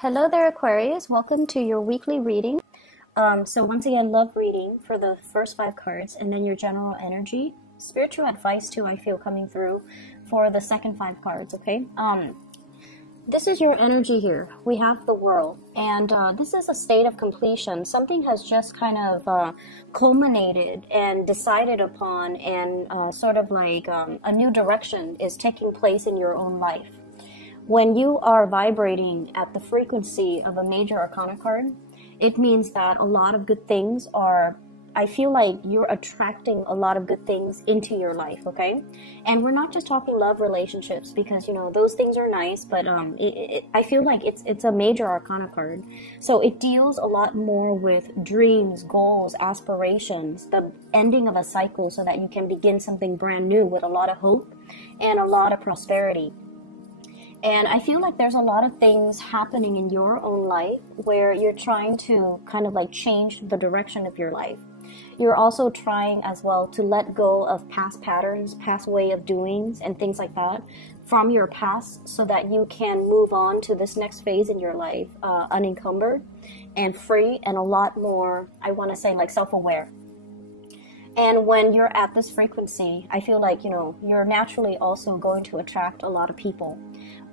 Hello there, Aquarius. Welcome to your weekly reading. So once again, love reading for the first 5 cards and then your general energy. Spiritual advice too, I feel, coming through for the second 5 cards, okay? This is your energy here. We have the world, and this is a state of completion. Something has just kind of culminated and decided upon, and sort of like a new direction is taking place in your own life. When you are vibrating at the frequency of a major arcana card, it means that a lot of good things are, I feel like you're attracting a lot of good things into your life, okay? And we're not just talking love relationships, because, you know, those things are nice, but I feel like it's a major arcana card. So it deals a lot more with dreams, goals, aspirations, the ending of a cycle so that you can begin something brand new with a lot of hope and a lot of prosperity. And I feel like there's a lot of things happening in your own life where you're trying to kind of like change the direction of your life. You're also trying as well to let go of past patterns, past way of doings and things like that from your past so that you can move on to this next phase in your life unencumbered and free and a lot more, I want to say, like self-aware. And when you're at this frequency, I feel like, you know, you're naturally also going to attract a lot of people.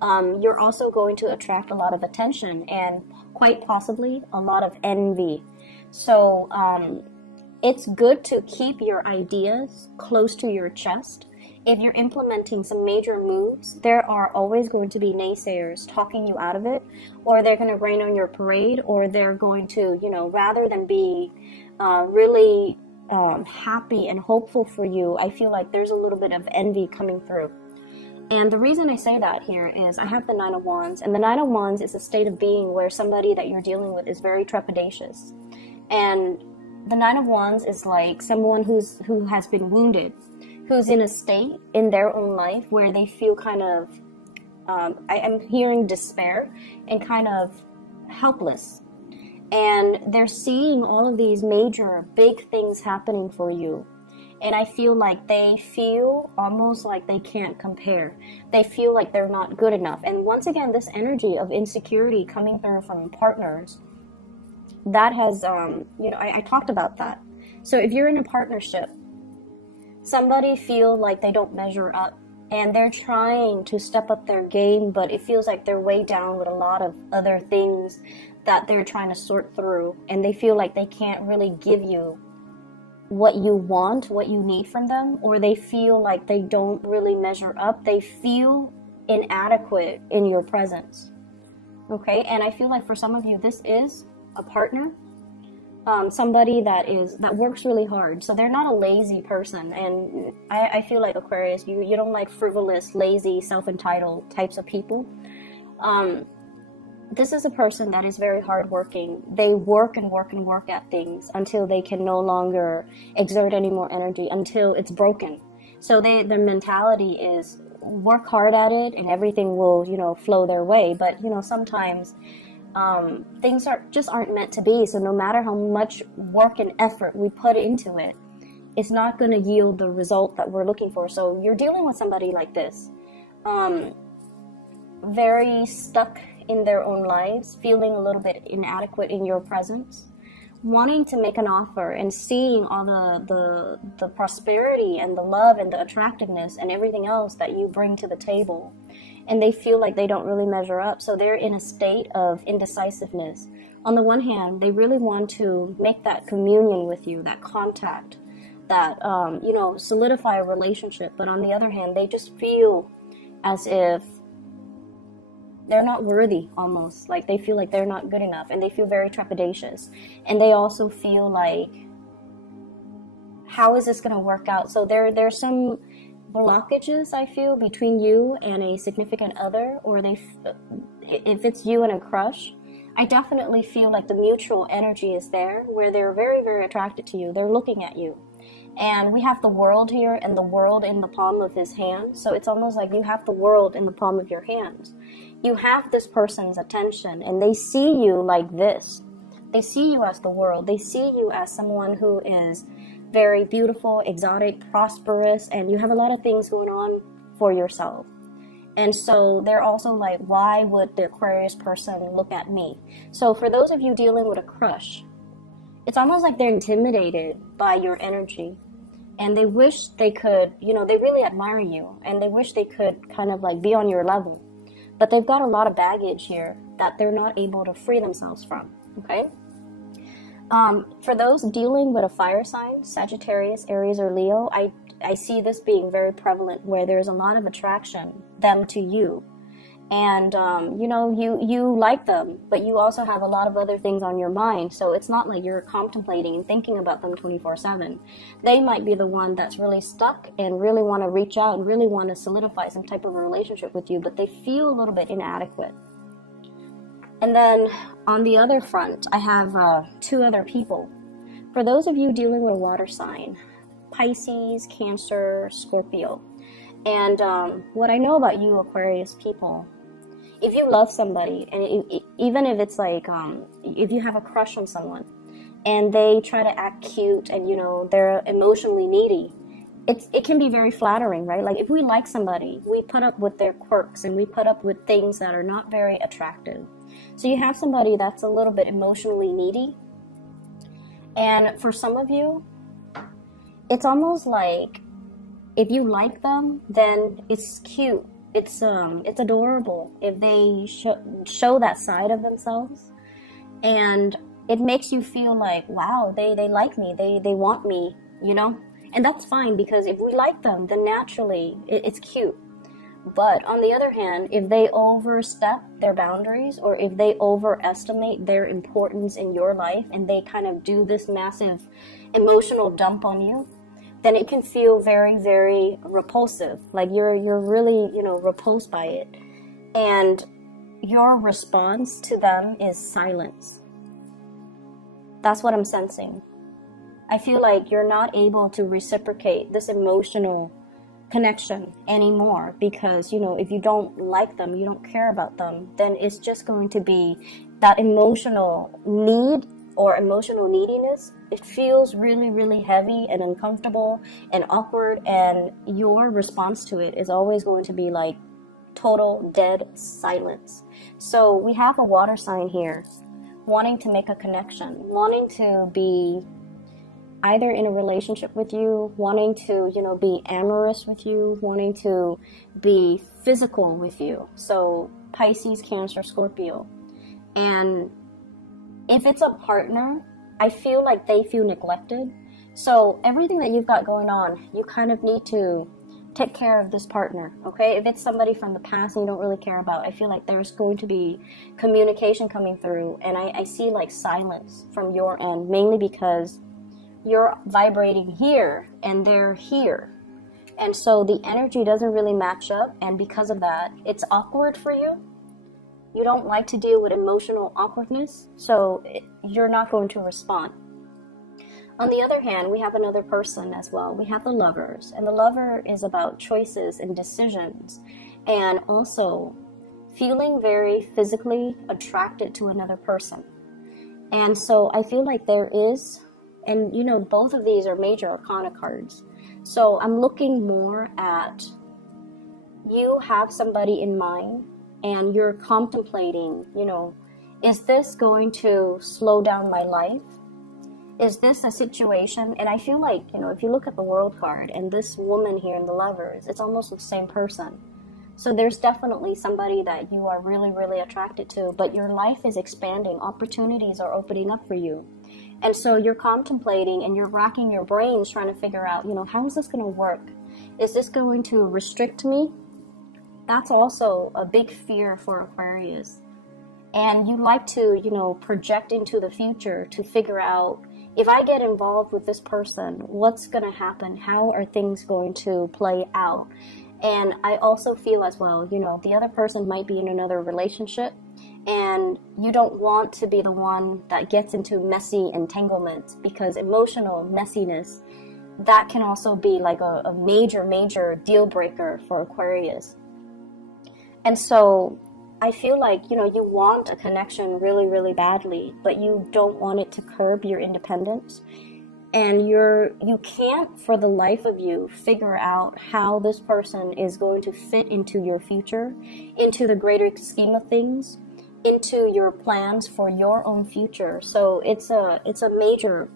You're also going to attract a lot of attention and quite possibly a lot of envy. So it's good to keep your ideas close to your chest. If you're implementing some major moves, there are always going to be naysayers talking you out of it, or they're going to rain on your parade, or they're going to, you know, rather than be really happy and hopeful for you, I feel like there's a little bit of envy coming through. And the reason I say that here is I have the 9 of Wands, and the 9 of Wands is a state of being where somebody that you're dealing with is very trepidatious. And the 9 of Wands is like someone who has been wounded, who's in a state in their own life where they feel kind of, I am hearing despair and kind of helpless. And they're seeing all of these major, big things happening for you. And I feel like they feel almost like they can't compare. They feel like they're not good enough. And once again, this energy of insecurity coming through from partners, that has, you know, I talked about that. So if you're in a partnership, somebody feels like they don't measure up and they're trying to step up their game, but it feels like they're way down with a lot of other things that they're trying to sort through. And they feel like they can't really give you what you want, what you need from them, or they feel like they don't really measure up. They feel inadequate in your presence. Okay, and I feel like for some of you, this is a partner, somebody that works really hard. So they're not a lazy person, and I feel like Aquarius, you don't like frivolous, lazy, self-entitled types of people. This is a person that is very hardworking. They work and work and work at things until they can no longer exert any more energy, until it's broken. So their mentality is work hard at it and everything will, you know, flow their way. But, you know, sometimes things aren't meant to be. So no matter how much work and effort we put into it, it's not going to yield the result that we're looking for. So you're dealing with somebody like this, very stuck in their own lives, feeling a little bit inadequate in your presence, wanting to make an offer and seeing all the prosperity and the love and the attractiveness and everything else that you bring to the table. And they feel like they don't really measure up. So they're in a state of indecisiveness. On the one hand, they really want to make that communion with you, that contact, that, you know, solidify a relationship. But on the other hand, they just feel as if they're not worthy, almost like they feel like they're not good enough, and they feel very trepidatious. And they also feel like, how is this going to work out? So there's some blockages, I feel, between you and a significant other, or if it's you and a crush, I definitely feel like the mutual energy is there where they're very, very attracted to you. They're looking at you. And we have the world here and the world in the palm of his hand. So it's almost like you have the world in the palm of your hands. You have this person's attention and they see you like this. They see you as the world. They see you as someone who is very beautiful, exotic, prosperous, and you have a lot of things going on for yourself. And so they're also like, why would the Aquarius person look at me? So for those of you dealing with a crush, it's almost like they're intimidated by your energy. And they wish they could, you know, they really admire you. And they wish they could kind of like be on your level. But they've got a lot of baggage here that they're not able to free themselves from, okay? For those dealing with a fire sign, Sagittarius, Aries, or Leo, I see this being very prevalent where there's a lot of attraction, them to you. And, you know, you like them, but you also have a lot of other things on your mind. So it's not like you're contemplating and thinking about them 24/7. They might be the one that's really stuck and really want to reach out and really want to solidify some type of a relationship with you, but they feel a little bit inadequate. And then on the other front, I have 2 other people. For those of you dealing with a water sign, Pisces, Cancer, Scorpio. And what I know about you Aquarius people, if you love somebody, and even if it's like, if you have a crush on someone, and they try to act cute and, you know, they're emotionally needy, it can be very flattering, right? Like if we like somebody, we put up with their quirks and we put up with things that are not very attractive. So you have somebody that's a little bit emotionally needy. And for some of you, it's almost like if you like them, then it's cute. It's adorable if they show that side of themselves. And it makes you feel like, wow, they like me. They want me, you know? And that's fine because if we like them, then naturally it's cute. But on the other hand, if they overstep their boundaries or if they overestimate their importance in your life and they kind of do this massive emotional dump on you, then it can feel very, very repulsive. Like you're really, you know, repulsed by it. And your response to them is silence. That's what I'm sensing. I feel like you're not able to reciprocate this emotional connection anymore because, you know, if you don't like them, you don't care about them, then it's just going to be that emotional need or emotional neediness. It feels really, really heavy and uncomfortable and awkward, and your response to it is always going to be like total dead silence. So we have a water sign here wanting to make a connection, wanting to be either in a relationship with you, wanting to, you know, be amorous with you, wanting to be physical with you. So Pisces, Cancer, Scorpio. And if it's a partner, I feel like they feel neglected. So everything that you've got going on, you kind of need to take care of this partner, okay? If it's somebody from the past and you don't really care about, I feel like there's going to be communication coming through. And I see like silence from your end, mainly because you're vibrating here and they're here. And so the energy doesn't really match up. And because of that, it's awkward for you. You don't like to deal with emotional awkwardness. So you're not going to respond. On the other hand, we have another person as well. We have the lovers. And the lover is about choices and decisions. And also feeling very physically attracted to another person. And so I feel like there is... And, you know, both of these are major arcana cards. So I'm looking more at you have somebody in mind and you're contemplating, you know, is this going to slow down my life? Is this a situation? And I feel like, you know, if you look at the World card and this woman here in the Lovers, it's almost the same person. So there's definitely somebody that you are really, really attracted to, but your life is expanding. Opportunities are opening up for you. And so you're contemplating and you're racking your brains trying to figure out, you know, how is this going to work? Is this going to restrict me? That's also a big fear for Aquarius. And you like to, you know, project into the future to figure out, if I get involved with this person, what's going to happen? How are things going to play out? And I also feel as well, you know, the other person might be in another relationship. And you don't want to be the one that gets into messy entanglements, because emotional messiness, that can also be like a major, major deal breaker for Aquarius. And so I feel like, you know, you want a connection really, really badly, but you don't want it to curb your independence. and you can't for the life of you figure out how this person is going to fit into your future, into the greater scheme of things, into your plans for your own future. So it's a major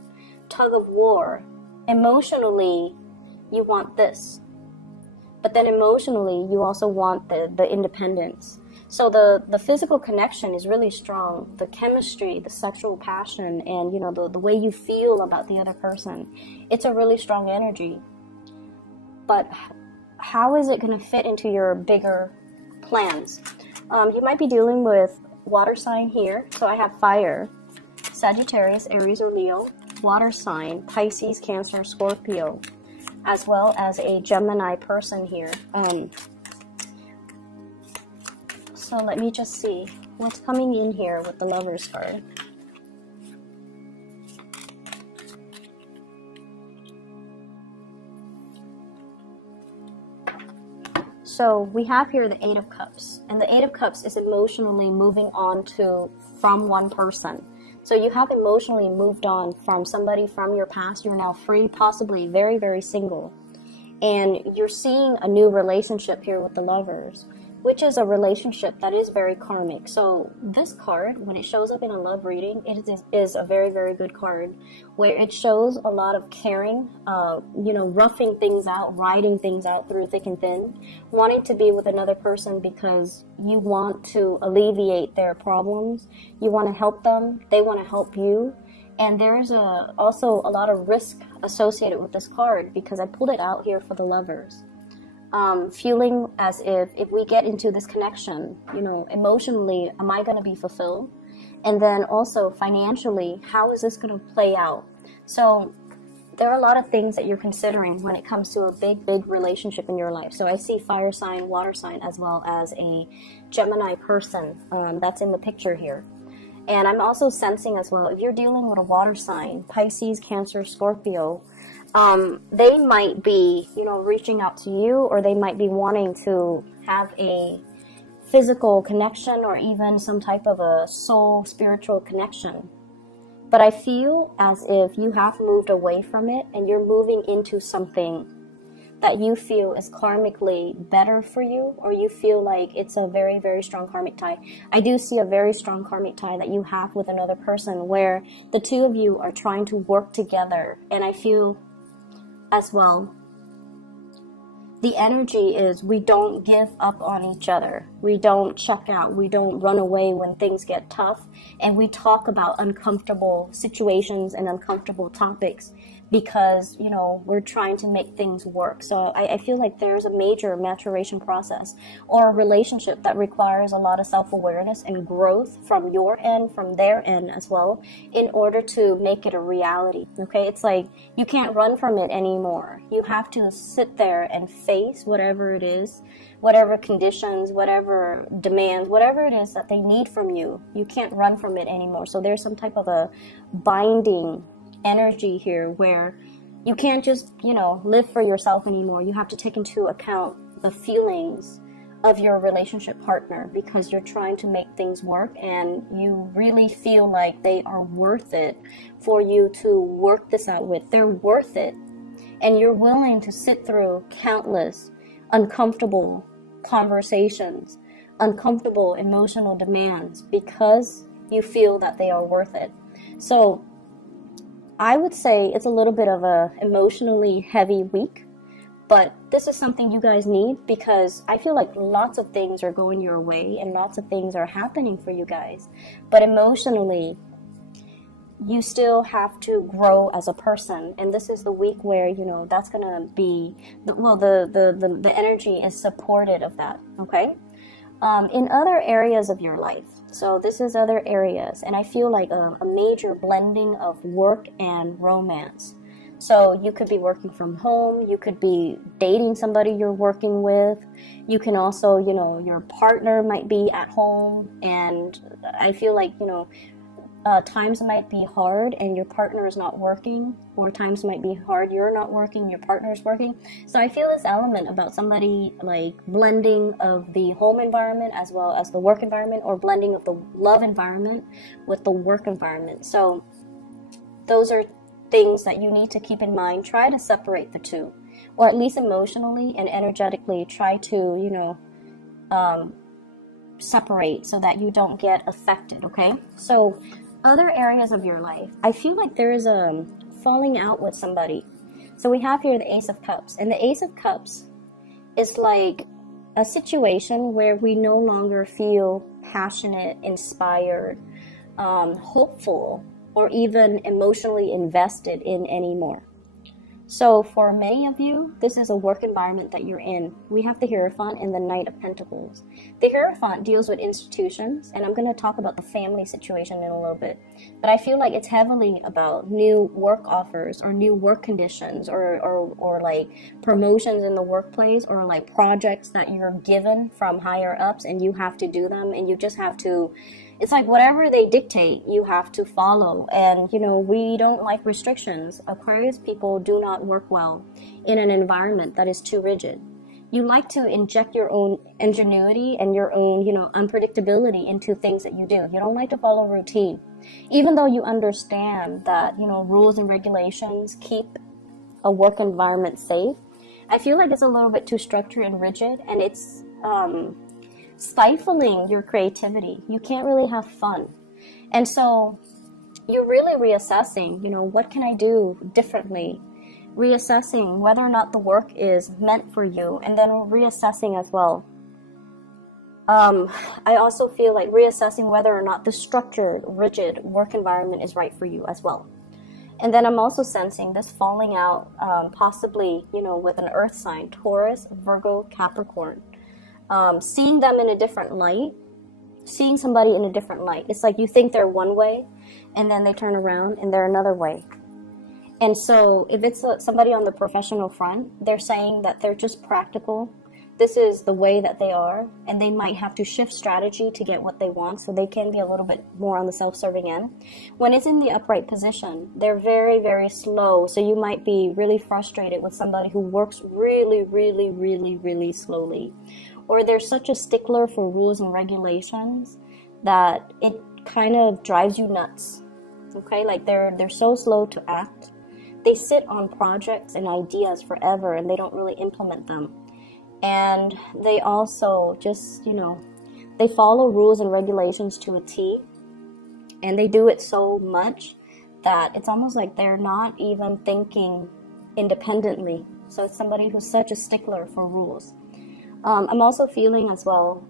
tug of war. Emotionally, you want this, but then emotionally you also want the independence. So the physical connection is really strong, the chemistry, the sexual passion, and the way you feel about the other person, it's a really strong energy. But how is it going to fit into your bigger plans? You might be dealing with water sign here. So I have fire, Sagittarius, Aries, or Leo, water sign, Pisces, Cancer, Scorpio, as well as a Gemini person here. So let me just see what's coming in here with the Lovers card. So we have here the Eight of Cups, and the Eight of Cups is emotionally moving on from one person. So you have emotionally moved on from somebody from your past. You're now free, possibly very, very single. And you're seeing a new relationship here with the Lovers, which is a relationship that is very karmic. So this card, when it shows up in a love reading, it is a very, very good card, where it shows a lot of caring, roughing things out, riding things out through thick and thin, wanting to be with another person because you want to alleviate their problems, you want to help them, they want to help you. And there's also a lot of risk associated with this card, because I pulled it out here for the Lovers. Feeling as if we get into this connection, emotionally, am I going to be fulfilled? And then also financially, how is this going to play out? So there are a lot of things that you're considering when it comes to a big, big relationship in your life. So I see fire sign, water sign, as well as a Gemini person that's in the picture here. And I'm also sensing as well, if you're dealing with a water sign, Pisces, Cancer, Scorpio, they might be, reaching out to you, or they might be wanting to have a physical connection, or even some type of a soul spiritual connection. But I feel as if you have moved away from it and you're moving into something that you feel is karmically better for you, or you feel like it's a very, very strong karmic tie. I do see a very strong karmic tie that you have with another person, where the two of you are trying to work together. And I feel as well, the energy is, we don't give up on each other. We don't check out. We don't run away when things get tough. And we talk about uncomfortable situations and uncomfortable topics, because, we're trying to make things work. So I feel like there's a major maturation process, or a relationship that requires a lot of self-awareness and growth from your end, from their end as well, in order to make it a reality. Okay, it's like you can't run from it anymore. You have to sit there and face whatever it is, whatever conditions, whatever demands, whatever it is that they need from you. You can't run from it anymore. So there's some type of a binding energy here, where you can't just, live for yourself anymore. You have to take into account the feelings of your relationship partner, because you're trying to make things work, and you really feel like they are worth it for you to work this out with. They're worth it. And you're willing to sit through countless uncomfortable conversations, uncomfortable emotional demands, because you feel that they are worth it. So I would say it's a little bit of a emotionally heavy week, but this is something you guys need, because I feel like lots of things are going your way and lots of things are happening for you guys. But emotionally, you still have to grow as a person, and this is the week where, that's going to be, the energy is supported of that, okay? In other areas of your life, so this is other areas, and I feel like a major blending of work and romance. So you could be working from home, you could be dating somebody you're working with, you can also, your partner might be at home, and I feel like, times might be hard and your partner is not working, or times might be hard, you're not working, your partner is working. So I feel this element about somebody like blending of the home environment as well as the work environment, or blending of the love environment with the work environment. So those are things that you need to keep in mind. Try to separate the two, or at least emotionally and energetically try to, you know, separate so that you don't get affected, okay? So other areas of your life, I feel like there is a falling out with somebody. So we have here the Ace of Cups, and the Ace of Cups is like a situation where we no longer feel passionate, inspired, hopeful, or even emotionally invested in anymore. So for many of you, this is a work environment that you're in. We have the Hierophant and the Knight of Pentacles. The Hierophant deals with institutions, and I'm going to talk about the family situation in a little bit. But I feel like it's heavily about new work offers or new work conditions or like promotions in the workplace, or like projects that you're given from higher ups and you have to do them, and you just have to, it's like whatever they dictate, you have to follow. And, you know, we don't like restrictions. Aquarius people do not work well in an environment that is too rigid. You like to inject your own ingenuity and your own, you know, unpredictability into things that you do. You don't like to follow routine. Even though you understand that, you know, rules and regulations keep a work environment safe, I feel like it's a little bit too structured and rigid, and it's stifling your creativity. You can't really have fun. And so you're really reassessing, you know, what can I do differently? Reassessing whether or not the work is meant for you, and then reassessing as well. I also feel like reassessing whether or not the structured, rigid work environment is right for you as well. And then I'm also sensing this falling out, possibly, you know, with an earth sign, Taurus, Virgo, Capricorn. Seeing them in a different light, seeing somebody in a different light. It's like you think they're one way, and then they turn around and they're another way. And so if it's somebody on the professional front, they're saying that they're just practical. This is the way that they are, and they might have to shift strategy to get what they want, so they can be a little bit more on the self-serving end. When it's in the upright position, they're very, very slow, so you might be really frustrated with somebody who works really, really, really, really slowly. Or they're such a stickler for rules and regulations that it kind of drives you nuts. Okay, like they're so slow to act. They sit on projects and ideas forever, and they don't really implement them. And they also just, you know, they follow rules and regulations to a T, and they do it so much that it's almost like they're not even thinking independently. So it's somebody who's such a stickler for rules. I'm also feeling as well,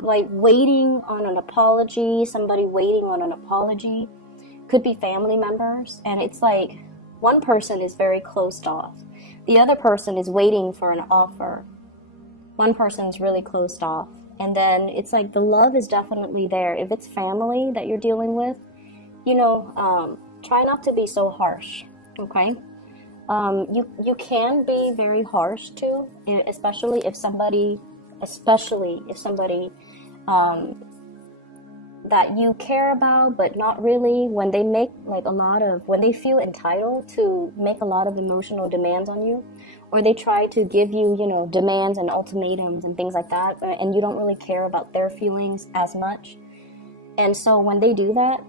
like waiting on an apology, somebody waiting on an apology. Could be family members, and it's like one person is very closed off. The other person is waiting for an offer. One person is really closed off. And then it's like the love is definitely there. If it's family that you're dealing with, you know, try not to be so harsh, okay? You can be very harsh too, especially if somebody that you care about, but not really, when they make like when they feel entitled to make a lot of emotional demands on you, or they try to give you, you know, demands and ultimatums and things like that, and you don't really care about their feelings as much. And so when they do that,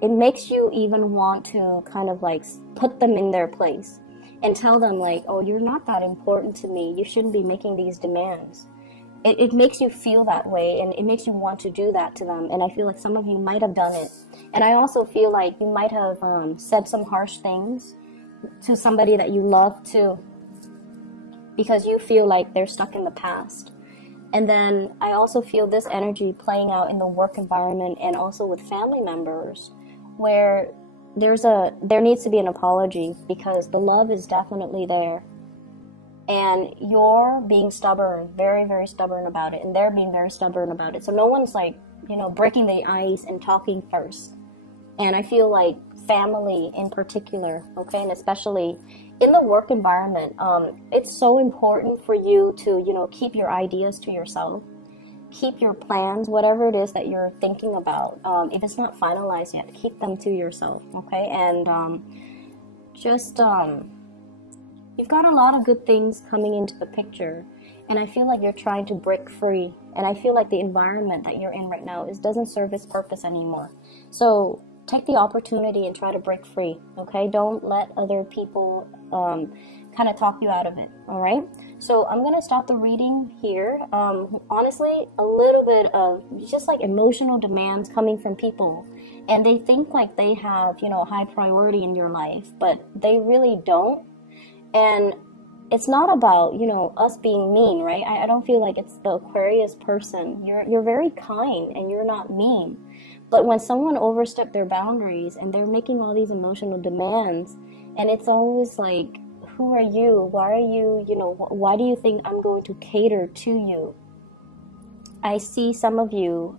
it makes you even want to kind of like put them in their place and tell them like, oh, you're not that important to me. You shouldn't be making these demands. It makes you feel that way, and it makes you want to do that to them. And I feel like some of you might have done it. And I also feel like you might have said some harsh things to somebody that you love too, because you feel like they're stuck in the past. And then I also feel this energy playing out in the work environment and also with family members, where there needs to be an apology, because the love is definitely there. And you're being stubborn, very, very stubborn about it, and they're being very stubborn about it. So no one's like, you know, breaking the ice and talking first. And I feel like family in particular, okay, and especially in the work environment, it's so important for you to, you know, keep your ideas to yourself, keep your plans, whatever it is that you're thinking about. If it's not finalized yet, keep them to yourself, okay? And you've got a lot of good things coming into the picture, and I feel like you're trying to break free, and I feel like the environment that you're in right now doesn't serve its purpose anymore. So take the opportunity and try to break free, okay? Don't let other people kind of talk you out of it, all right? So I'm going to stop the reading here. Honestly, a little bit of just like emotional demands coming from people, and they think like they have, you know, high priority in your life, but they really don't. And it's not about, you know, us being mean, right? I don't feel like it's the Aquarius person. You're very kind and you're not mean. But when someone oversteps their boundaries and they're making all these emotional demands, and it's always like, who are you? Why are you, you know, why do you think I'm going to cater to you? I see some of you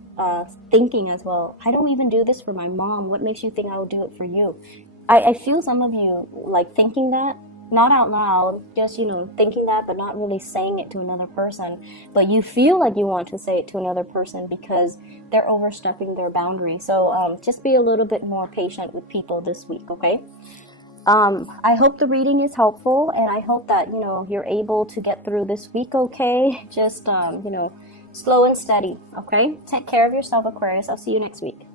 thinking as well, I don't even do this for my mom. What makes you think I will do it for you? I feel some of you like thinking that, not out loud, just, you know, thinking that, but not really saying it to another person. But you feel like you want to say it to another person because they're overstepping their boundary. So just be a little bit more patient with people this week, okay? I hope the reading is helpful, and I hope that, you know, you're able to get through this week, okay? Just, you know, slow and steady, okay? Take care of yourself, Aquarius. I'll see you next week.